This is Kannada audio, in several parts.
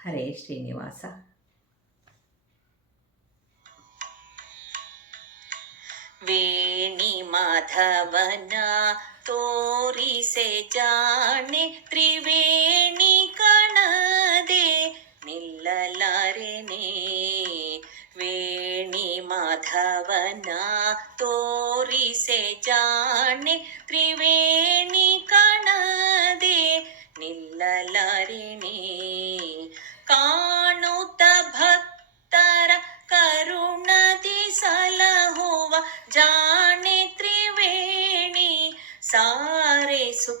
ಹರೇ ಶ್ರೀನಿವಾಸ ವೇಣಿ ಮಾಧವನ ತೋರಿಸೆ ಜಾಣೆ ತ್ರಿವೇಣಿ ಕಣದೆ ನಿಲ್ಲಲಾರೆನೆ ವೇಣಿ ಮಾಧವನ ತೋರಿಸೆ ಜಾಣೆ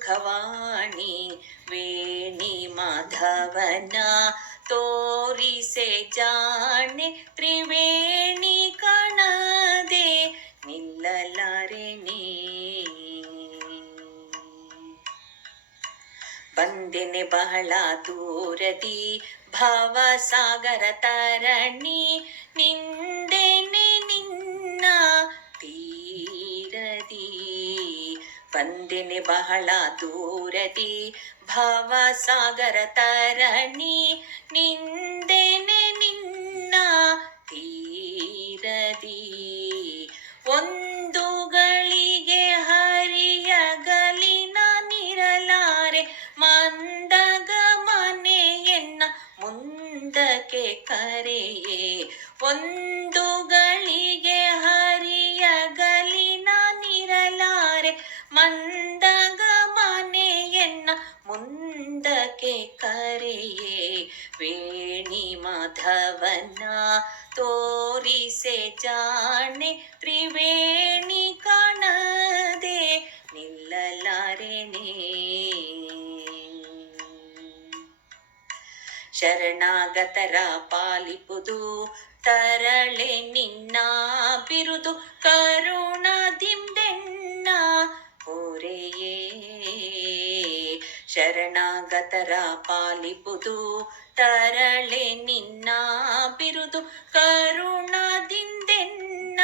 ಸಾರೆ ಸುಖವಾಣಿ ವೇಣಿ ಮಾಧವನ ತೋರಿಸೆ ಜಾಣೆ ತ್ರಿವೇಣಿ ಕಣದೆ ನಿಲ್ಲಲಾರೆನೇ ಬಂದೆನೆ ಬಹಳ ದೂರದಿ ಭವಸಾಗರ ತರಣಿ ನಿಂದೆನೆ ಬಂದೆನೆ ಬಹಳ ದೂರದಿ ಭವಸಾಗರ ತರಣಿ ನಿಂದೆನೆ ಕರೆಯೇ ವೇಣಿ ಮಾಧವನ ತೋರಿಸೆ ಜಾಣೆ ತ್ರಿವೇಣಿ ಕಾಣದೆ ನಿಲ್ಲಲಾರೆನೇ ಶರಣಾಗತರ ಪಾಲಿಪುದು ತರಳೆ ನಿನ್ನ ಬಿರುದು ಕರುಣದಿಂದೆನ್ನ ಶರಣಾಗತರ ಪಾಲಿಪುದು, ತರಳೆ ನಿನ್ನ ಬಿರುದು, ಕರುಣದಿಂದೆನ್ನ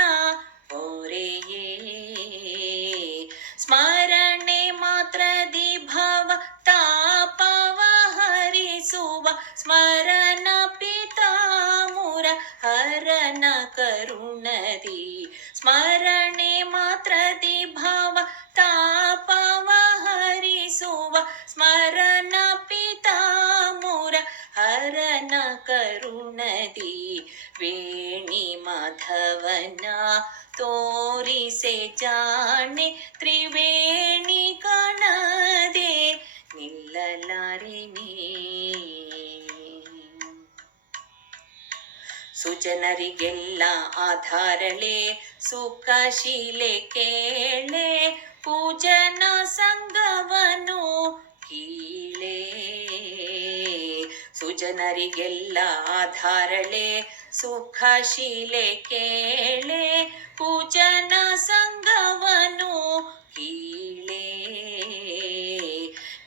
ಓರೆಯೇ. ಸ್ಮರಣೆ ಮಾತ್ರದಿ ಭವ, ತಾಪವ ಹರಿಸುವ, ಸ್ಮರಣ ಪಿತಾಮುರ, ಹರನ ಕರುಣದಿ. ಸ್ಮರಣೆ ಮಾತ್ರದಿ ಭವ ಹರನ ಕರುಣದಿ ವೇಣಿ ಮಾಧವನ ತೋರಿಸೆ ಜಾಣೆ ತ್ರಿವೇಣಿ ಕಾಣದೆ ನಿಲ್ಲಲಾರೆನೇ ಸುಜನರಿಗೆಲ್ಲ ಆಧಾರಳೆ, ಸುಖಶೀಲೆ ಕೇಳೆ, ಪೂಜನ ಸಂಗವನು ಕೀಳೆ ಸುಜನರಿಗೆಲ್ಲ ಆಧಾರಳೆ ಸುಖಶೀಲೆ ಕೇಳೆ, ಪೂಜನ ಸಂಗವನು ಕೀಳೆ.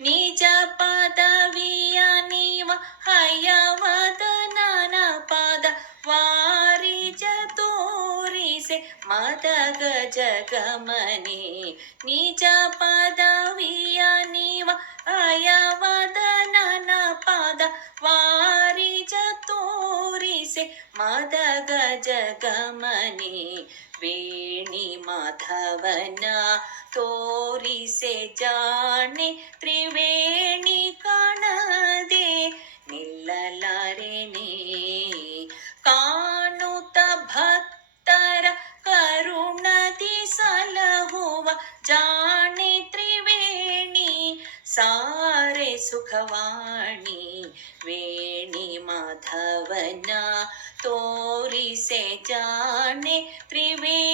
ನಿಜ ಪದವಿಯ ನೀವ ಹಯವದ ನನ್ನ ಪದ, ವಾರಿಜ ತೋರಿಸೆ ಮದಗ ಜಗಮನೆ. ನಿಜ ಪದವಿಯ ನೀವ ಹಯವದ ನನ್ನ ಪದ ವಾರಿಜ ತೋರಿಸೆ ಮದಗ ಜಗಮನೆ ವೇಣಿ ಮಾಧವನ ತೋರಿಸೆ ಜಾಣೆ ತ್ರಿವೇಣಿ ಕಾಣದೆ ನಿಲ್ಲಲಾರೆನೇ ಕಾಣುತ್ತ ಭಕ್ತರ ಕರುಣದಿ ಸಲಹುವ ಜಾಣೆ ತ್ರಿವೇಣಿ ಸಾರೆ ಸುಖವಾಣಿ ವೇಣಿ ಮಾಧವನ ತೋರಿಸೆ ಜಾಣೆ ತ್ರಿವೇಣಿ